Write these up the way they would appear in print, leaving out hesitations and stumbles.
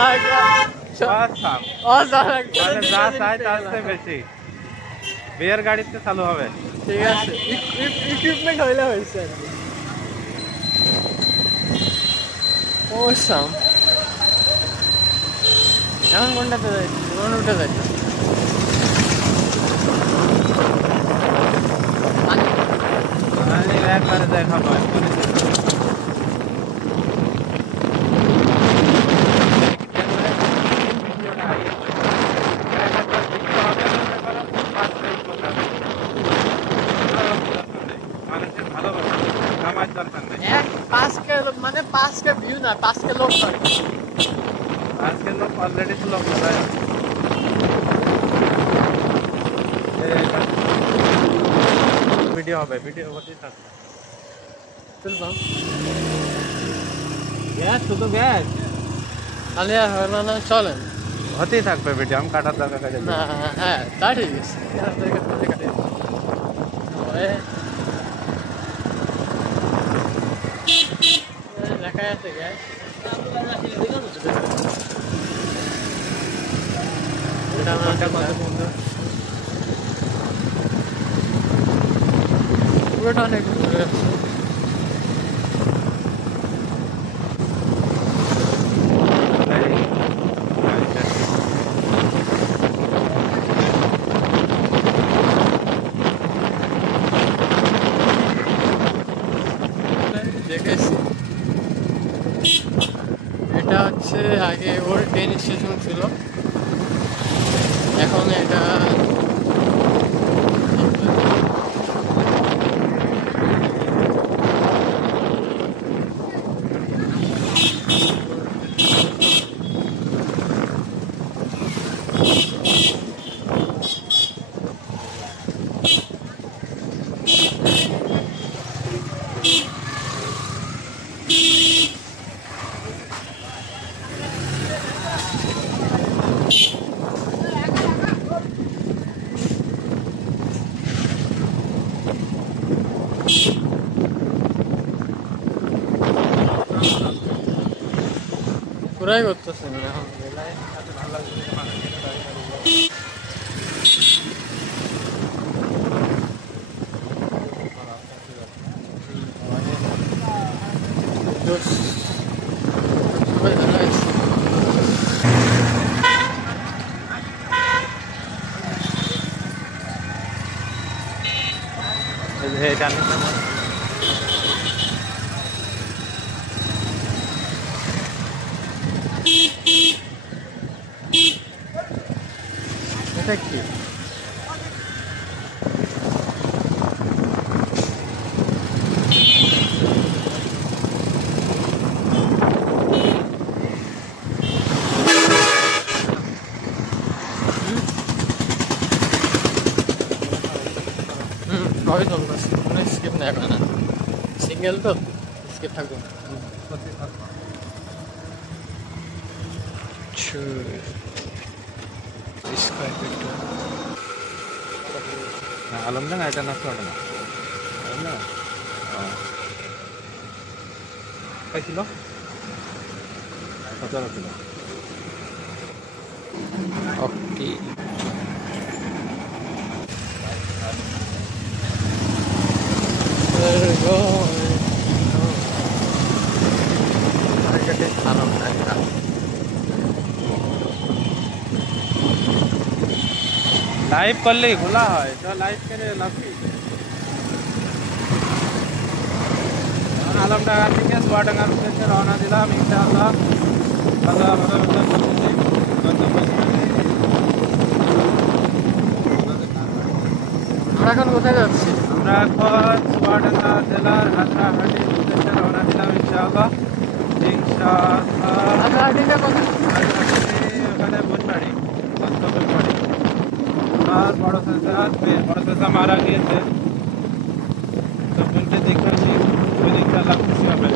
মানে যা চাই তার চেয়ে বেশি বিয়ের গাড়িতে চালু হবে। ঠিক আছে, ইকুইপমেন্ট হইলে হয়েছে আর কি। Awesome. এখন কোনটাতে যাইছি? কোন উঠে যাইছে? একবারে দেখা পাই। মানে 5 ভিউ না, 5 লোক হয়। 5 লোক অলরেডি তো লোক হয়। ভিডিও হবে, ভিডিও হতেই থাকবে। চল বাম। গ্যাস শুধু গ্যাস তাহলে আর হলো না, চলেন। হতেই থাকবে ভিডিও, আমি কাটার দরকার কাজে না, হ্যাঁ তা ঠিক আছে। লেখা আছে গ্যাস। এটা আমার পুরোটা অনেক দূরে আছে। দেখেছি, এটা হচ্ছে আগে ওল্ড ট্রেন স্টেশন ছিল, এখন এটা পুরাই করতেছে না এখন। এটা কি সবাই চলতেছে, কোনো স্কিপ নেই এখন, সিঙ্গেল তো স্কিপ থাকবে। আলমডাঙ্গা এটা নষ্ট হবে না, ছিল 17 ছিল। ওকে, লাইভ করলেই খোলা হয়, তো লাইভ করে লাগবে। আলমডাঙ্গা থেকে চুয়াডাঙ্গার উদ্দেশ্যে রওনা দিলাম ইনশাআল্লাহ। আমরা এখন কোথায় যাচ্ছি? আমরা এখন চুয়াডাঙ্গা জেলার হাটহাটির উদ্দেশ্যে রওনা দিলাম ইনশাআল্লাহ। ওখানে বনবাড়ি, বনবাড়ি আর বড় চাচা মারা গিয়েছে, তো বোনকে দেখেছি, ওই দিকটা লাগতেছি হবে।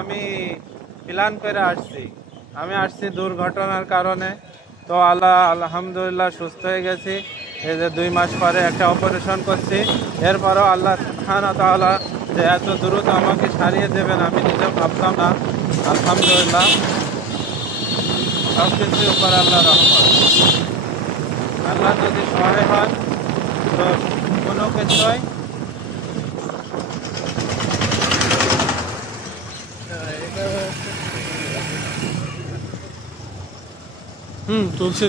আমি প্ল্যান করে আসছি। আমি আসছি দুর্ঘটনার কারণে, তো আলহামদুলিল্লাহ সুস্থ হয়ে গেছি। এই যে 2 মাস পরে একটা অপারেশন করছি, এরপরও আল্লাহ সুবহানাহু ওয়া তাআলা যে এত দ্রুত আমাকে সারিয়ে দেবেন আমি নিজেও ভাবতাম না। আলহামদুলিল্লাহ, সব কিছুর উপর আল্লাহ রহমত। আল্লাহ যদি সহায় হন তো কোনো কিছুই তুলছে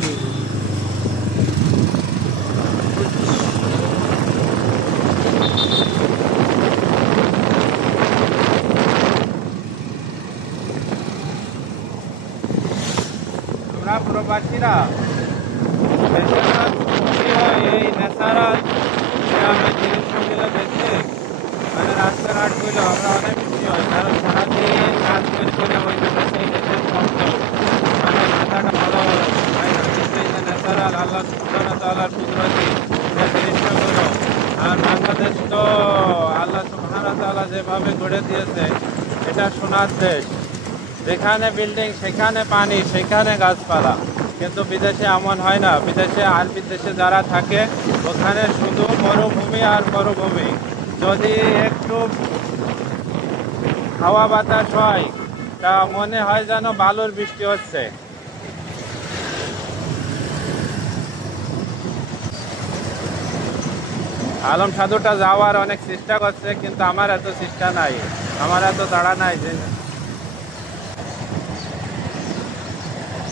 আমরা প্রবাসীরা বেশিরভাগ খুশি হয় এই নেশারা গ্রামের জিনিসগুলো দেখে। মানে রাস্তাঘাটগুলো আমরা অনেক খুশি হয়, কারণ সারাদিন কাজ করে ওইখানে সেই দেশের শব্দ মানে মাথাটা ভালো হয় না। কিন্তু এই যে ন্যাচারাল আল্লাহ সুবহানাহু ওয়া তাআলার কুদরতি যে দৃশ্যগুলো, আর বাংলাদেশ তো আল্লাহ সুবহানাহু ওয়া তাআলা যেভাবে গড়ে দিয়েছে, এটা সোনার দেশ। যেখানে বিল্ডিং সেখানে পানি, সেখানে গাছপালা। কিন্তু বিদেশে এমন হয় না। বিদেশে আর বিদেশে যারা থাকে ওখানে শুধু মরুভূমি আর মরুভূমি। যদি একটু হাওয়া বাতাস হয় তা মনে হয় যেন বালুর বৃষ্টি হচ্ছে। আলম সাধুটা যাওয়ার অনেক চেষ্টা করছে, কিন্তু আমার এত চেষ্টা নাই, আমার এত তাড়া নাই যে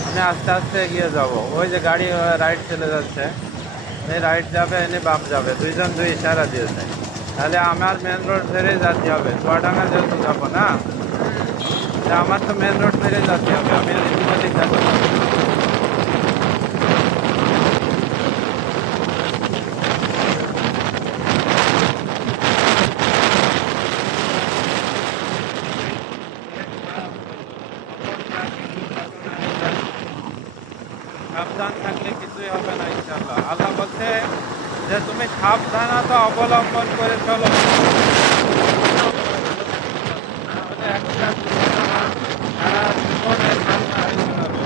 আমি আস্তে আস্তে এগিয়ে যাব। ওই যে গাড়ি রাইট চলে যাচ্ছে, এই রাইট যাবে, এনে বাম যাবে, দুইজন দুই ইশারা দিয়েছে। তাহলে আমার মেন রোড ধরে যেতে হবে, চুয়াডাঙ্গা যেহেতু যাবো না, আমার তো মেন রোড ধরে যেতে হবে, আমি এদিক যাবো না। সাবধান থাকলে কিছুই হবে না ইনশাআল্লাহ। আল্লাহ বলছে যে তুমি সাবধানতা অবলম্বন করে চলো। সারা জীবনের কান্না হয়ে যাবে।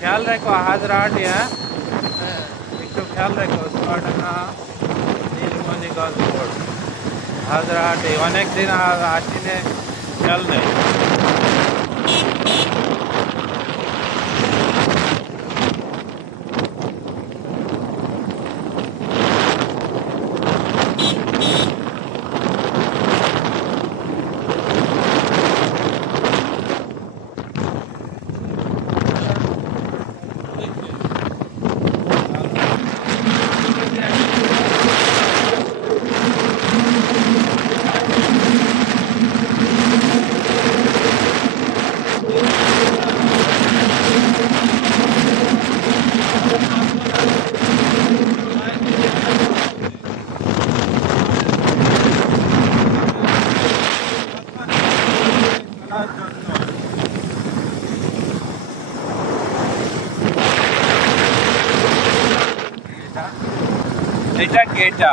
ख्याल रखो हाजराट एक तो ख्याल रखो चुआडांगा নীলমণিগঞ্জ রোড হাজরাহাটে অনেক দিন আসিনে, খেয়াল নেই। এটা কি এটা?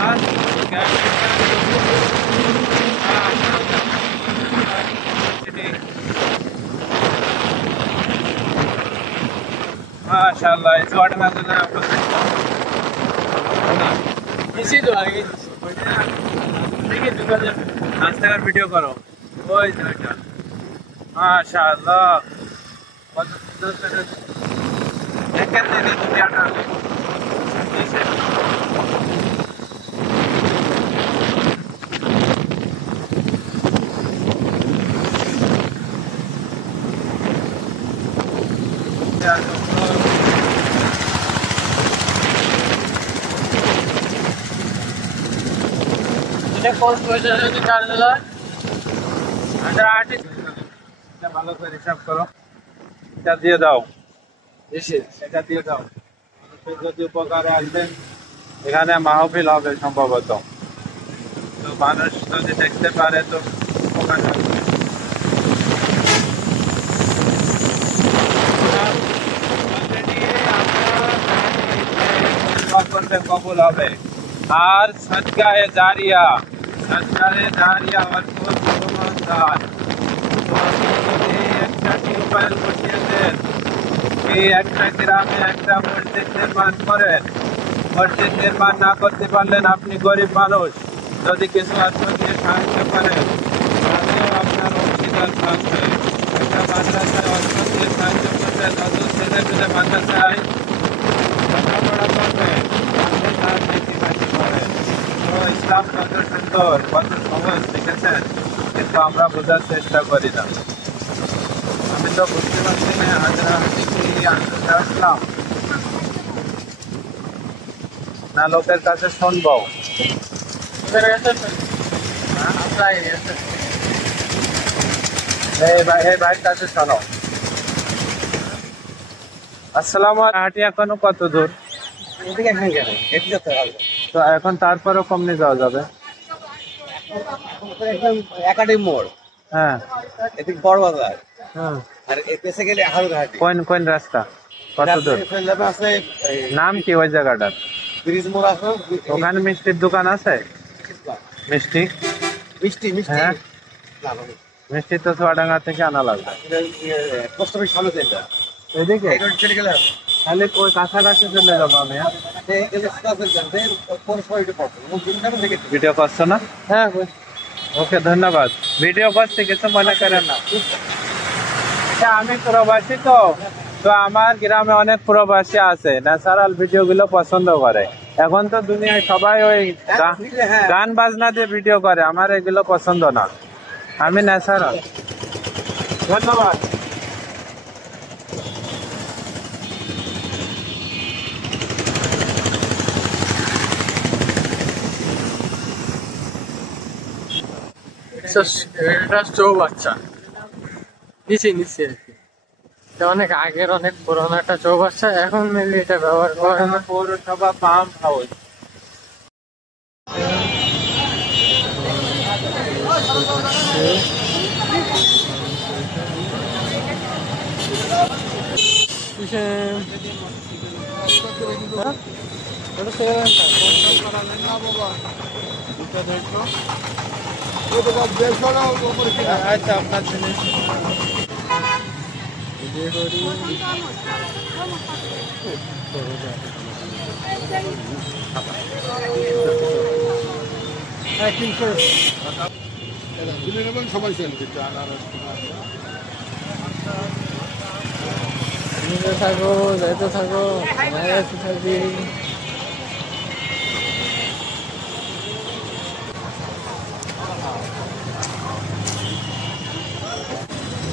আর माशाल्लाह इस वाटर में तो ना आपको इसी तो आगे देखिए दुकान नाश्ते का वीडियो करो ओए बेटा माशाल्लाह बहुत सुंदर है कहते हैं दुनिया का এটা কোন পয়সা নিকাল দিলা अंदर आर्टिस्ट এটা ভালো করে হিসাব করো এটা দিয়ে দাও এসে এটা দিয়ে দাও যদি উপকারে আসবেন এখানে মাহফিল হবে সম্ভবত তো মানুষ যদি দেখতে পারে তো উপকার আসবে কবুল হবে আর সদকায়ে জারিয়া और बहुत ईमानदार একটা টিউবওয়েল বসিয়ে দেন এই একটা গ্রামে একটা মসজিদ নির্মাণ করেন মসজিদ নির্মাণ না করতে পারলেন আপনি গরিব মানুষ যদি কিছু আত্মীয় সাহায্য করেন তাহলেও আপনার অংশীদার থাকবে একটা মাদ্রাসায় অর্থনীতি সাহায্য করবেন অত ছেলে পেলে মাদ্রাসায় লেখাপড়া করবে ইসলাম কত সুন্দর কত সহজ দেখেছেন কিন্তু আমরা বোঝার চেষ্টা করি না আমি তো বুঝতে পারছি না আসলাম না লোকের কাছে শুনবো এই ভাইয়ের কাছে শোনো আসসালাম হাটি এখনো কত দূর তো এখন তারপরেও কমনে যাওয়া যাবে একাডেমি মোড় হ্যাঁ এদিক বড় বাজার হ্যাঁ আর এসে গেলে হালঘাটি কোন রাস্তা কত দূর আছে নাম কি ওই জায়গাটার ব্রিজ মোড় আছে ওখানে মিষ্টির দোকান আছে মিষ্টি মিষ্টি মিষ্টি হ্যাঁ মিষ্টি তো চুয়াডাঙ্গা থেকে আনা লাগবে পোস্ট অফিস সামনে যেটা এদিকে এই রোড চলে গেলে তাহলে ওই কাছাকাছি চলে যাবো আমি এই গেলে সাথে জানতে পরস্পরটা পড়তো মুখটা থেকে ভিডিও করছো না হ্যাঁ ওকে ধন্যবাদ ভিডিও করতে কিছু মনে করেন না এটা আমি প্রবাসী তো তো আমার গ্রামে অনেক প্রবাসী আছে ন্যাচারাল ভিডিও গুলো পছন্দ করে এখন তো দুনিয়ায় সবাই ওই গান বাজনা দিয়ে ভিডিও করে আমার এগুলো পছন্দ না আমি ন্যাচারাল ধন্যবাদ এটা চৌবাচ্চা নিচে নিচে আর কি এটা অনেক আগের অনেক পুরোনো একটা চৌবাচ্চা এখন মেনলি এটা ব্যবহার করে না পৌরসভা পাম্প হাউস আচ্ছা আপনার জিনিস থাকো যাইতে থাকো থাকবি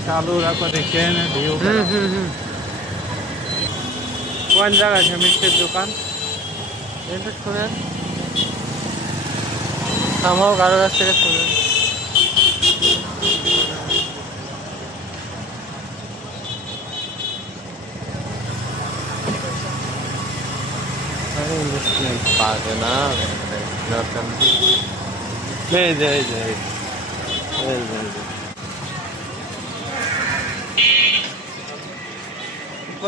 चालू रखो देखिए कौन जगह है मिष्टिर दुकान এটা শুনেন থামাও কারো কাছ থেকে শুনেন পাবে না এই যে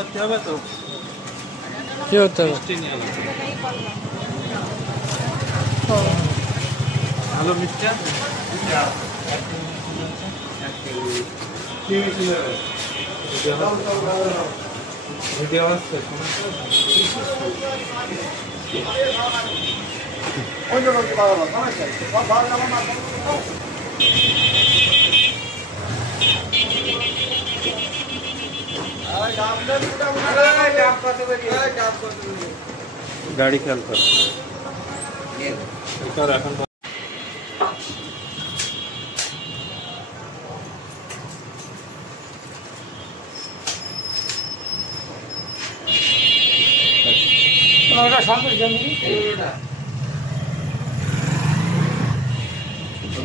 করতে হবে তো, কি হতে হবে? মিষ্টি নিয়ে এলাম। ভালো মিষ্টি আছে? ভিডিও আসছে গাড়ি খেয়াল কর এখন ওটা সঙ্গে জমি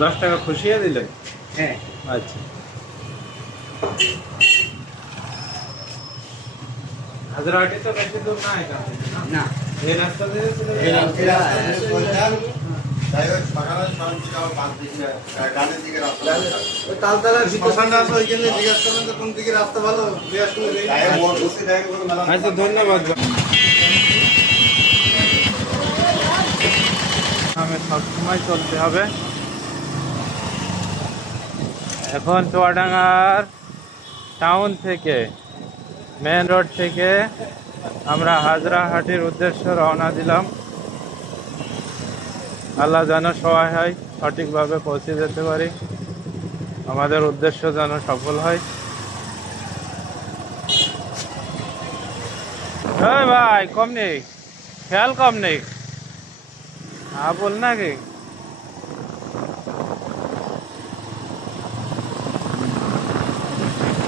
10 টাকা খুশিয়ে দিলেন? হ্যাঁ আচ্ছা, হাজারহাটি তো বেশি দূর না এখান থেকে, না? না এই রাস্তা দিয়ে চলে এই যাবে? ওই তালতলার শ্মশানটা আছে ওইখানে জিজ্ঞাসা করবেন তো কোন দিকে রাস্তা ভালো আচ্ছা, ধন্যবাদ। আমি সবসময় চলতে হবে। এখন চুয়াডাঙ্গার টাউন থেকে, মেন রোড থেকে আমরা হাজরাহাটির উদ্দেশ্যে রওনা দিলাম। আল্লাহ যেন সহায় হয়, সঠিকভাবে পৌঁছে যেতে পারি, আমাদের উদ্দেশ্য যেন সফল হয়। এই ভাই, কম নেই, খেয়াল কম নেই। হ্যাঁ, বল না কি?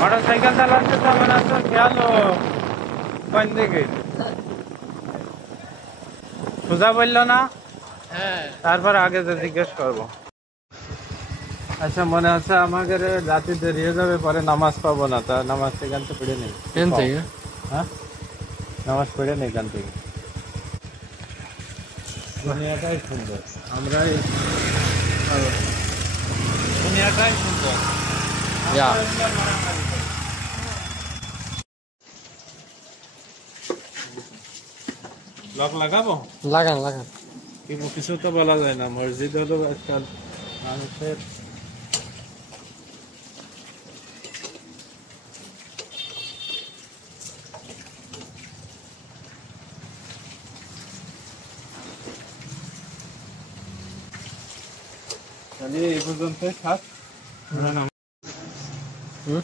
মোটরসাইকেল চালাচ্ছে তো মনে হচ্ছে খেয়াল কোন দিকে, সোজা বললো না, হ্যাঁ তারপর আগে যে জিজ্ঞেস করবো। আচ্ছা, মনে হচ্ছে আমাদের রাতে দেরি হয়ে যাবে, পরে নামাজ পাবো না, তা নামাজ এখান থেকে পড়ে নেই। এখান থেকে হ্যাঁ, নামাজ পড়ে নেই এখান থেকে। দুনিয়াটাই সুন্দর, আমরাই দুনিয়াটাই সুন্দর। যা লক লাগাবো? লাগান লাগান। কিন্তু কিছু তো বলা যায় না, মসজিদ হলো আজকাল মানুষের তাহলে এই পর্যন্ত থাক। হুম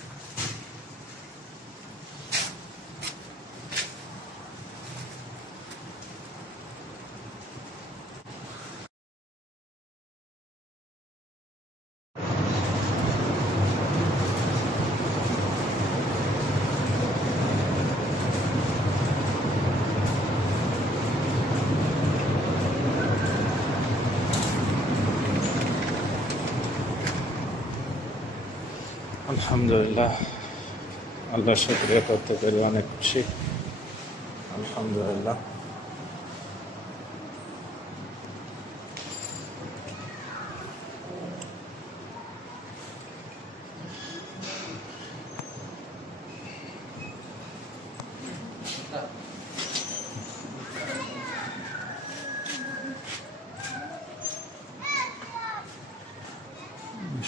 আলহামদুলিল্লাহ, আল্লাহ শুকরিয়া করতে পেরে অনেক খুশি। আলহামদুলিল্লাহ।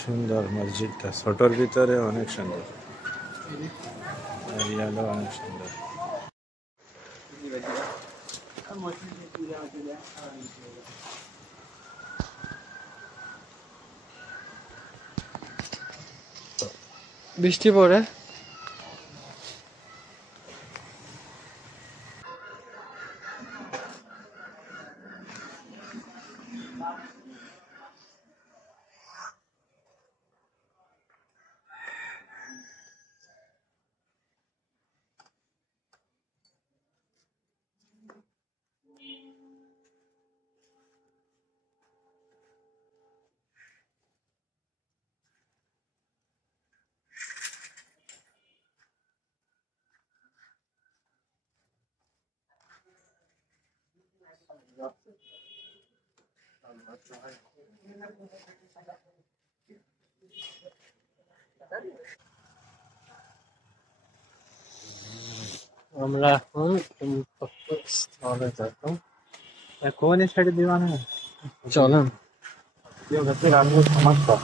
সুন্দর মসজিদটা, ছোটর ভিতরে অনেক সুন্দর, এরিয়াটা অনেক সুন্দর। বৃষ্টি পড়ে। আমরা এখন স্থলে যাবো। কোন সাইডে দিবা না চলেন সমস্যা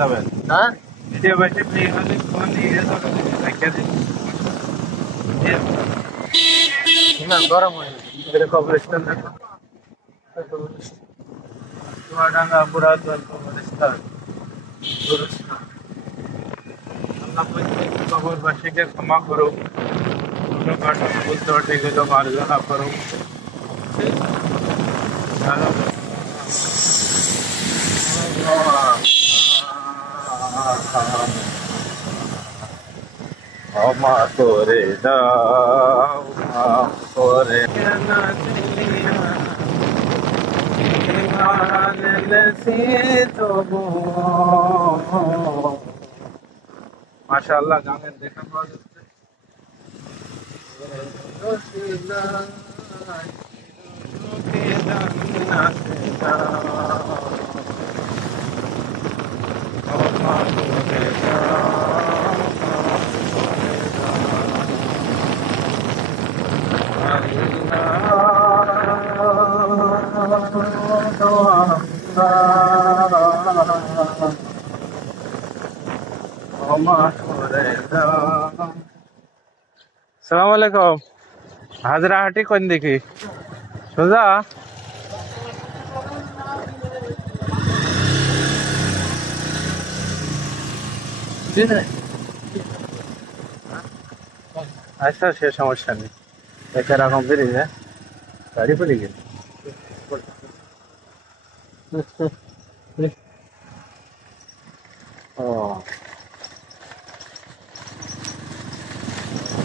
যাবেন হ্যাঁ ভিডিও বাইতে প্লে হলে ফোন নিয়ে যাবেন রাখিয়ে দিন না গরম হয়ে मेरे कब्रिस्तान देखो चुआडांगा पुरातन कब्रिस्तान गुरुस्तान अल्लाह मुझे कब्रवासी के क्षमा करो उन्होंने काटा भूल त्रुटि के जो मार्जना करो क्षमा करे दाओ माफ करे माशाअल्लाह गाने देखा पाওয়া যাচ্ছে अस्सलाम वालेकुम हाजराहाटी कोन देखी सोजा अच्छा সে সমস্যা নেই একা রকম বেরিয়ে যায় গাড়ি পড়ে গেল ও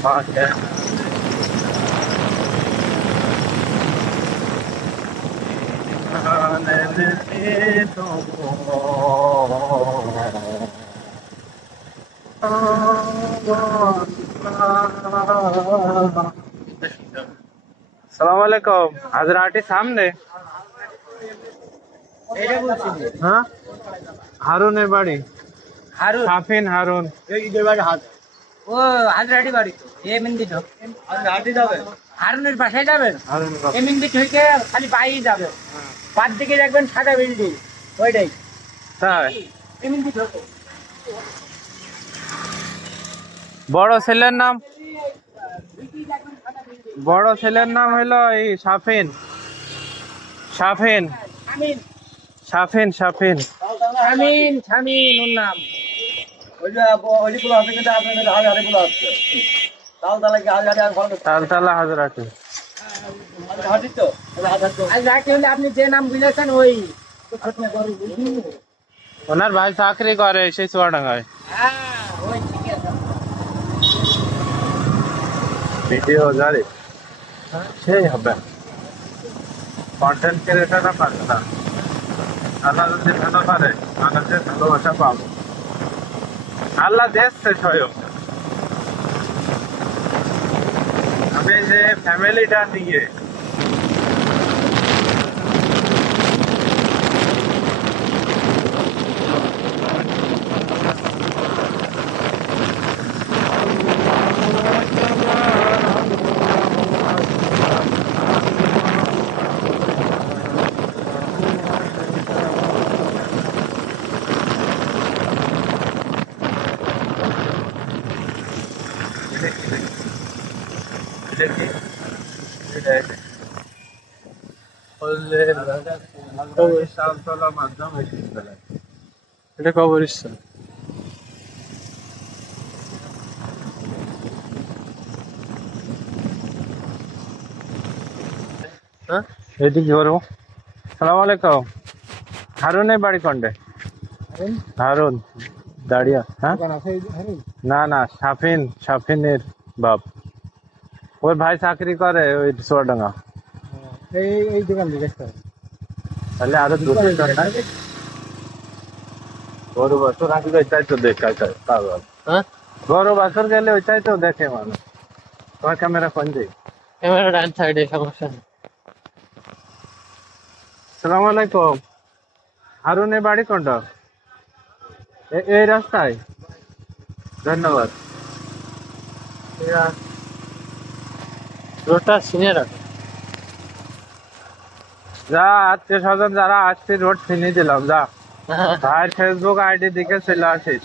Okay. अस्सलाम वालेकुम हाजराहाटी सामने हाँ हारून है बाड़ी हारून शाफिन हारून ও হাজরাটি বাড়ি তো এ মিন্দি তো হাজরাটি যাবে হারুনের বাসায় যাবেন हारून এ মিন্দি থেকে খালি পাই যাবে বাদ দিকে দেখবেন সাদা বিল্ডিং ওইটাই তাই এ মিন্দি ঢোকে বড় ছেলের নাম বড় ছেলের নাম হলো এই শাফিন শাফিন আমিন শাফিন শাফিন আমিন শামিন ওর নাম তালতলা হাজরাটি আজ রাতে হলে আপনি যে নাম বুঝেছেন ওই ওনার ভাই চাকরি করে সেই চুয়াডাঙ্গায় হ্যাঁ ওই ঠিক আছে ভিডিও জারি সেই হবে কন্টেন্ট ক্রিয়েটাররা পারে না আল্লাহ যদি ভালো পারে মানুষের ভালোবাসা পাবো আল্লাহ দেখছে স্বয়ং আমি যে ফ্যামিলিটা নিয়ে এটা কবরস্থান হ্যাঁ এদিকে করবো সালাম আলাইকুম হারুনের বাড়ি কোনটে হারুন দাঁড়িয়া হ্যাঁ না না শাফিন শাফিনের বাপ ওর ভাই চাকরি করে ওই চুয়াডাঙ্গা এই দোকান থেকে তাহলে আরো দুটো গরু বাছুর আসলে ওইটাই তো দেখায় পাগল হ্যাঁ গরু বাছুর গেলে ওইটাই তো দেখে মানুষ তোমার ক্যামেরা কোন দিক ক্যামেরা ডান সাইডে সমস্যা নেই সালাম আলাইকুম হারুনের বাড়ি কোনটা এই রাস্তায়? ধন্যবাদ। রোডটা চিনে রাখো। যা আত্মীয় স্বজন যারা আসছে রোড চিনি দিলাম, যা ভাই ফেসবুক আইডি দিকে চলে আসিস।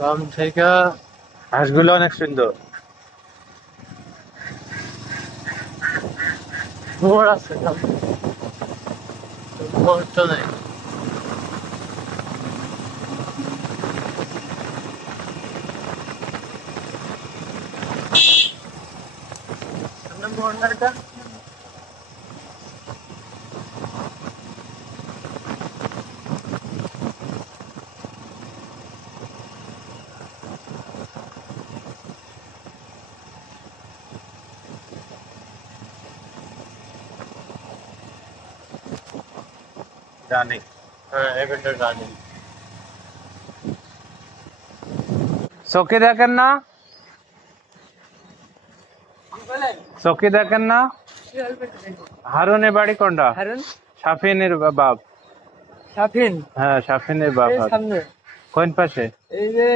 কম থেকে হাঁসগুলো অনেক সুন্দর। মোড় আছে, মোড় তো নেই। মোড়টা জানি। হ্যাঁ, এবারটা জানি। চকি দেখেন না, চকি দেখেন না? হারুনের বাড়ি কোনটা? হারুন সাফিনের বাপ। সাফিন হ্যাঁ, সাফিনের বাপ। এই সামনে, কোন পাশে? এই যে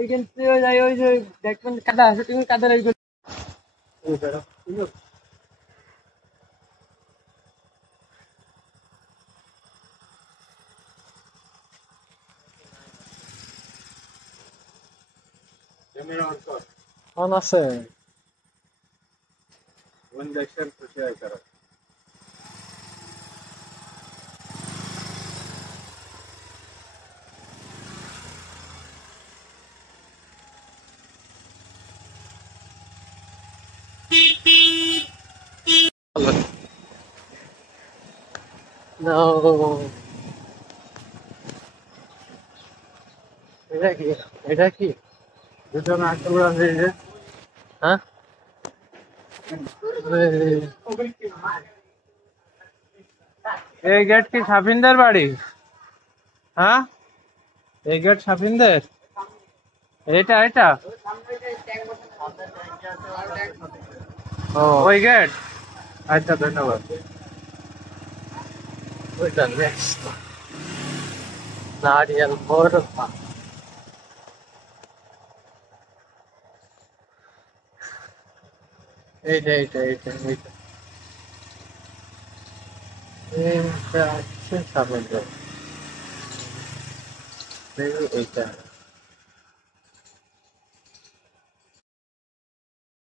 এইখান থেকে যাই, ওই যে দেখবেন কাদা আছে, তুমি কাদার এই কোন আছে? No. এটা কি? এটা কি? দুজন আটগুলো হয়েছে। হ্যাঁ? এই গেট কি সাফিনদের বাড়ি? হ্যাঁ, এই গেট সাফিনদের? এটা এটা ওই গেট? আচ্ছা, ধন্যবাদ। ওইটা নেক্সট নারিয়াল মোরফা। এইটা এইটা এইটা এইটা এইটা আছে সামনে, এইটা